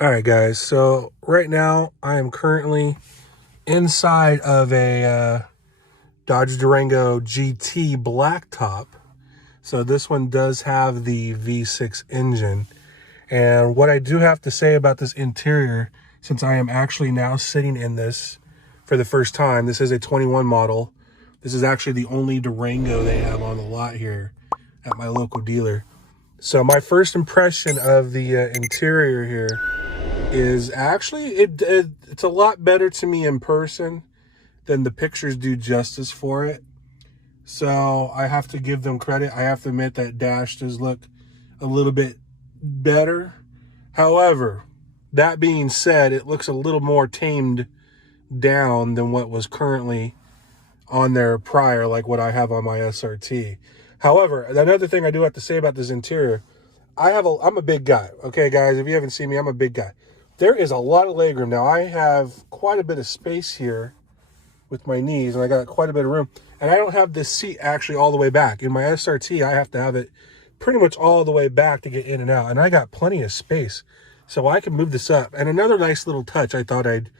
All right, guys. So right now I am currently inside of a Dodge Durango GT blacktop. So this one does have the V6 engine. And what I do have to say about this interior, since I am actually now sitting in this for the first time, this is a 21 model. This is actually the only Durango they have on the lot here at my local dealer. So my first impression of the interior here is actually, it's a lot better to me in person than the pictures do justice for it. So I have to give them credit. I have to admit that dash does look a little bit better. However, that being said, it looks a little more tamed down than what was currently on there prior, like what I have on my SRT. However, another thing I do have to say about this interior, I'm a big guy. Okay, guys, if you haven't seen me, I'm a big guy. There is a lot of legroom. Now, I have quite a bit of space here with my knees, and I got quite a bit of room. And I don't have this seat actually all the way back. In my SRT, I have to have it pretty much all the way back to get in and out. And I got plenty of space, so I can move this up. And another nice little touch I thought I'd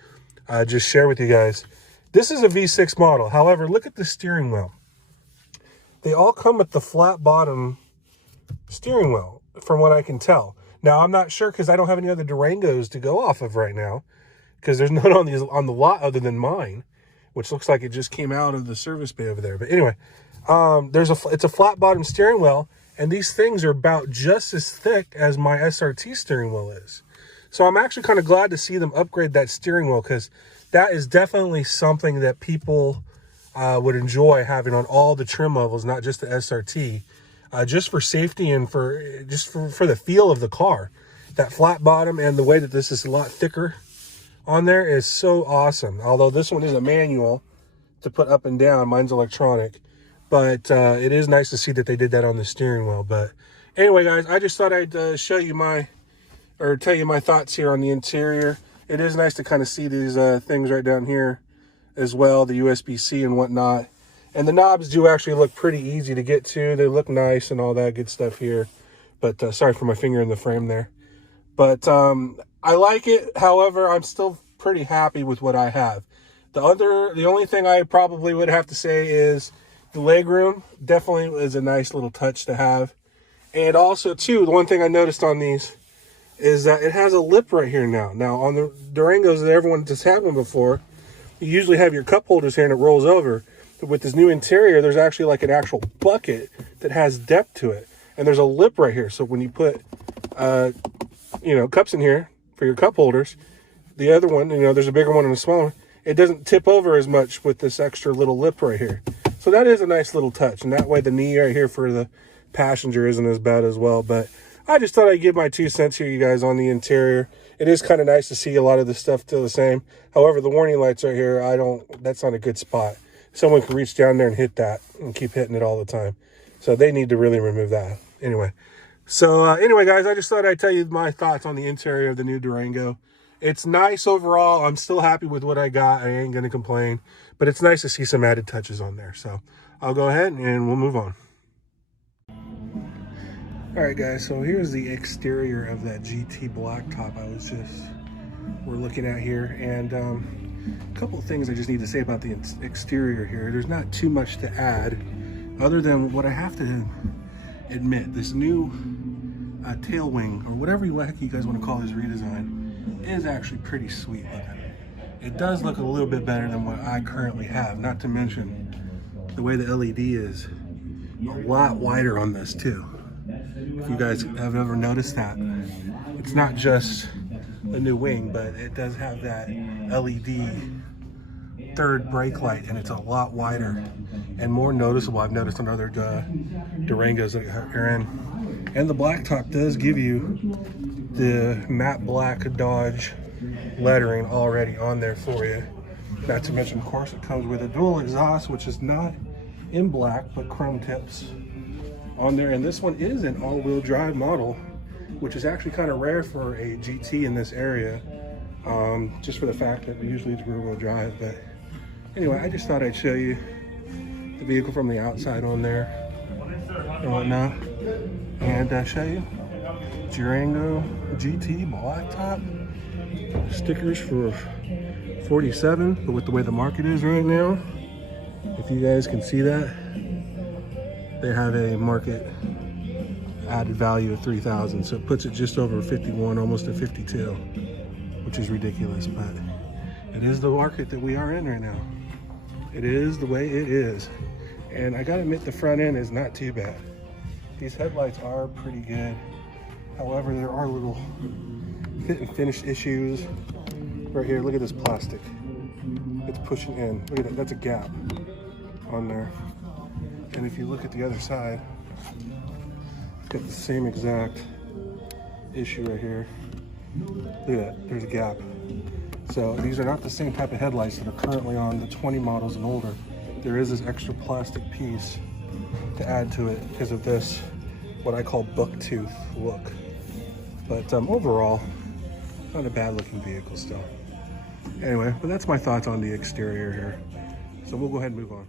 just share with you guys. This is a V6 model. However, look at the steering wheel. They all come with the flat bottom steering wheel, from what I can tell. Now, I'm not sure because I don't have any other Durangos to go off of right now, because there's none on the lot other than mine, which looks like it just came out of the service bay over there. But anyway, it's a flat bottom steering wheel, and these things are about just as thick as my SRT steering wheel is. So I'm actually kind of glad to see them upgrade that steering wheel, because that is definitely something that people would enjoy having on all the trim levels, not just the SRT. Just for safety and for the feel of the car. That flat bottom and the way that this is a lot thicker on there is so awesome. Although this one is a manual to put up and down, mine's electronic, but it is nice to see that they did that on the steering wheel. But anyway, guys, I just thought I'd tell you my thoughts here on the interior. It is nice to kind of see these things right down here as well, the USB-C and whatnot. And the knobs do actually look pretty easy to get to. They look nice and all that good stuff here. But sorry for my finger in the frame there. But I like it. However, I'm still pretty happy with what I have. The only thing I probably would have to say is the legroom definitely is a nice little touch to have. And also, too, the one thing I noticed on these is that it has a lip right here now. Now, on the Durangos that everyone just had one before, you usually have your cup holders here and it rolls over. With this new interior, there's actually like an actual bucket that has depth to it, and there's a lip right here. So when you put cups in here for your cup holders, the other one, there's a bigger one and a smaller one, it doesn't tip over as much with this extra little lip right here. So that is a nice little touch, and that way the knee right here for the passenger isn't as bad as well. But I just thought I'd give my 2 cents here, you guys, on the interior. It is kind of nice to see a lot of the stuff still the same. However, the warning lights right here, that's not a good spot. Someone can reach down there and hit that and keep hitting it all the time. So they need to really remove that. Anyway, guys, I just thought I'd tell you my thoughts on the interior of the new Durango. It's nice overall. I'm still happy with what I got. I ain't going to complain. But it's nice to see some added touches on there. So I'll go ahead and we'll move on. All right, guys. So here's the exterior of that GT blacktop we're looking at here. And a couple of things I just need to say about the exterior here. There's not too much to add other than what I have to admit. This new tail wing, or whatever you guys want to call this redesign, is actually pretty sweet looking. It does look a little bit better than what I currently have, not to mention the way the LED is a lot wider on this too. If you guys have ever noticed that, it's not just the new wing, but it does have that LED third brake light, and it's a lot wider and more noticeable. I've noticed on other Durangos that are in. And the blacktop does give you the matte black Dodge lettering already on there for you. Not to mention, of course, it comes with a dual exhaust, which is not in black, but chrome tips on there. And this one is an all-wheel drive model, which is actually kind of rare for a GT in this area, just for the fact that usually it's rear-wheel drive. But anyway, I just thought I'd show you the vehicle from the outside on there and whatnot, and show you Durango GT blacktop. stickers for 47, but with the way the market is right now, if you guys can see that, they have a market added value of 3,000, so it puts it just over 51, almost at 52, which is ridiculous, but it is the market that we are in right now. It is the way it is. And I gotta admit, the front end is not too bad. These headlights are pretty good. However, there are little fit and finish issues. Right here, look at this plastic. It's pushing in. Look at that, that's a gap on there. And if you look at the other side, it's got the same exact issue right here. Look at that, there's a gap. So these are not the same type of headlights that are currently on the 20 models and older. There is this extra plastic piece to add to it because of this, what I call bucktooth look. But overall, not a bad looking vehicle still. Anyway, but that's my thoughts on the exterior here. So we'll go ahead and move on.